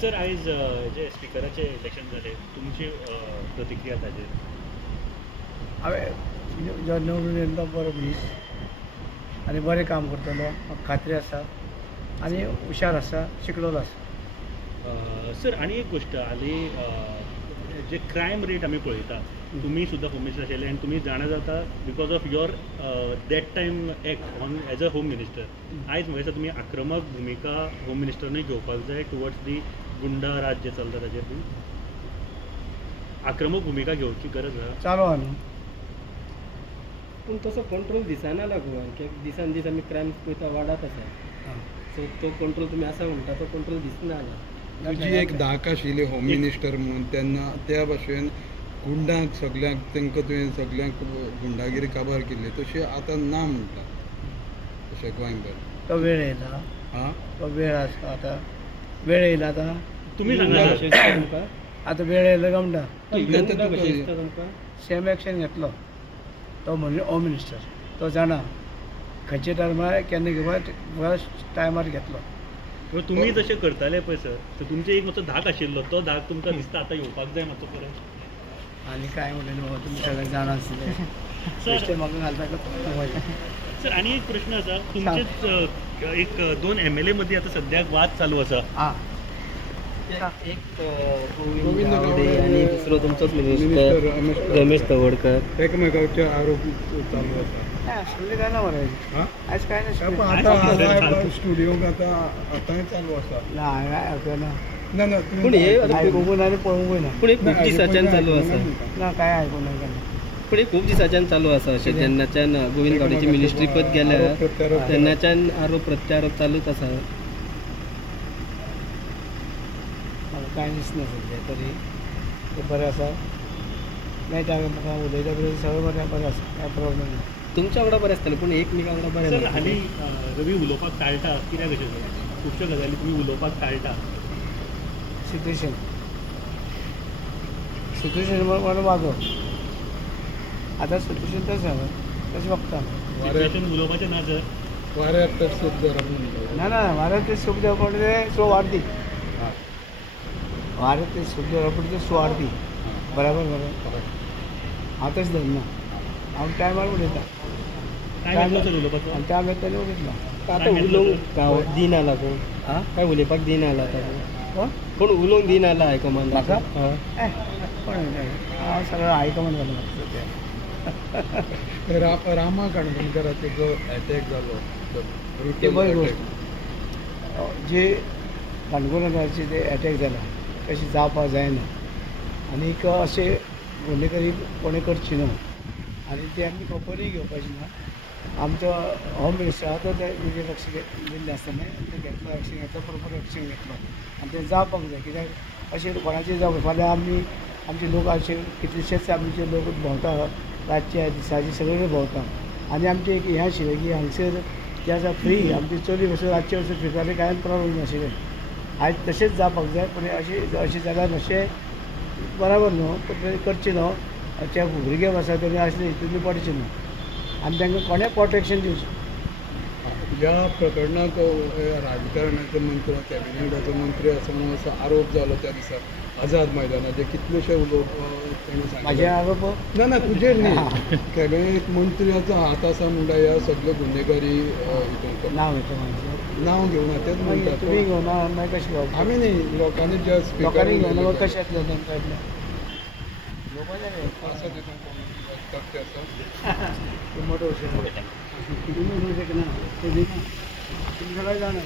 सर आयज जे स्पिकराचे इलेक्शन जालें तुमची प्रतिक्रिया ताजेर? हांवें जो निवडून येयलो बरो मनीस आनी बरें काम करतलो म्हाका खात्री आसा आनी हुशार आसा, शिकलेलो आसा. सर आनी एक गोश्ट हालीं जे क्रायम रेट आमी पळयता, तुमी सुद्दां होम मिनिस्टर आशिल्ले आनी तुमी जाणा जाता because of your that time act on as a home minister. आयज म्हाका दिसता तुमी आक्रमक भुमिका होम मिनिस्टरनूय घेवपाक जाय टुवर्ड्स दी गुंडा राज जे चलता ताजेर. तुमी आक्रमक भुमिका घेवची गरज आसा. चालू आहा न्हू. पूण तसो कंट्रोल दिसना लागून कित्याक दिसान दीस आमी क्रायम्स पळयता वाडत आसा. सो तो कंट्रोल तुमी आसा म्हणटा तो कंट्रोल दिसना हांगा. तुजी एक धाक आशिल्ली होम मिनिस्टर म्हणून तेन्ना त्या भाशेन गुंडांक सगळ्यांक तांकां तुवें सगळ्यांक गुंडागिरी काबार केल्ली तशी आतां ना म्हणटा तशें गोंयभर. तो वेळ येयला. हां तो वेळ आसा आतां. वेळ येयला आतां. तुमी सांगा आतां वेळ येयलो काय म्हणटा. तुमकां सेम एक्शन घेतलो तो म्हणजे होम मिनिस्टर. तो जाणा खंयच्या टायमार केन्ना घेवपाक फस्ट टायमार घेतलो. तुमी जशें करताले पळय सर, सो तुमचे एक मातसो धाक आशिल्लो तो धाक तुमकां दिसता आतां येवपाक जाय मातसो परत. आनी काय म्हणलें न्हू तुमी सगळें जाणा आसलें. सर म्हाका घालपाक सर आनी एक प्रश्न आसा. तुमचेच एक 2 MLA मदीं आतां सद्याक वाद चालू आसा. एक गोविंद गावडे आनी दुसरो तुमचोच मिनिस्टर रमेश तवडकर एकमेकांचे आरोप चालू आसा. आसलें काय ना मरे. आयज काय नाशिल्लें. आतां स्टुडियोक आतांय चालू आसा. ना हांवें आयकना. ना ना पूण हे आयकूंक आनी पळोवंकूय ना. पूण एक खूब दिसाच्यान चालू आसा. ना काय आयकूंक ना. पूण एक खूब दिसाच्यान चालू आसा अशें जेन्नाच्यान गोविंद गावडेची मिनिस्ट्री पद गेल्या तेन्नाच्यान आरोप प्रत्यारोप चालूच आसा. म्हाका कांय दिसना सद्या तरी. ते बरें आसा. मेळटा म्हाका उलयता बरें सगळें बरें आसा. कांय प्रॉब्लम ना. तुमच्या वांगडा बरें आसतलें पूण एकमेका वांगडा बरें सर ना. हालीं रवी उलोवपाक टाळटा कित्याक अशें खुबश्यो गजाली तुमी उलोवपाक टाळटा. सिट्युएशन म्हणून वागप. आतां सिट्युएशन तशें तशें वागता. सिच्युएशन उलोवपाचें ना सर. वाऱ्यार तर सूप धरप म्हणटा. ना ना वाऱ्यार ते सूप देवप म्हणजे ते सो वाडती. वाऱ्यार ते सूप देवप म्हणजे ते सो वाडती. बराबर बरोबर. हांव तशें धरना. हांव टायमार उलयता. टायम येतलो सर उलोवपाचो. आनी टायम येतले उलयतलो. आतां उलोवंक दिन आला कोण काय उलयपाक दिन आला कोण उलोवंक दिन आला हायकमांड म्हाका कोण हांव सगळें हायकमांड घालून सद्या. रामा काणकोणकराचे जो एटॅक जालो ते बरी गोश्ट. जे काणकोणकाराचे ते एटॅक जाला तशें जावपाक जायना. आनीक अशें गुन्हेगारी कोणें करची न्हू. आनी ते आमी खबरूय घेवपाची ना. आमचो होम मिनिस्टर आहा तो तेजेर लक्ष दिल्लें आसतना ते घेतलो एक्शन घेतलो बरोबर एक्शन घेतलो. आनी तें जावपाक जाय कित्याक अशें कोणाचें जावं फाल्यां आमचे लोक अशे कितलेशेच आमचे लोक भोंवता रातचे दिसाचे सगळे भोंवता. आनी आमचें एक हें आशिल्लें की हांगसर जें आसा फ्री आमची चली वचून रातचे वचून फिरताले कांय प्रॉब्लम नाशिल्लें. आयज तशेंच जावपाक जाय पूण अशें जाल्यार मातशें बराबर न्हू. पूण करचें न्हू. जे भुरगे आसा तेणी असले हितून पडचें न्हू. आनी तांकां कोणें प्रोटेक्शन दिवचें. ह्या प्रकरणाक राजकारणाचो मंत्री कॅबिनेटाचो मंत्री असो म्हणून असो आरोप जालो त्या दिसा आझाद मैदानाचे कितलेशे उलोवप ताणें सांगलें. म्हाजे आरोप ना ना तुजेर न्ही. कॅबिनेट मंत्र्याचो हात आसा म्हणटा ह्या सगळे गुन्हेगारी हितून नांव येता म्हाजें. नांव घेवना तेच म्हणटा. तुमी घेवना मागीर कशें घेवप. आमी न्ही लोकांनी जे लोकांनी घेवना मागीर कशें येतलें तांकां येतलें. असो तितून तथ्य आसा. मोठो अशें तुमी शकना. तुमी सगळें जाणा.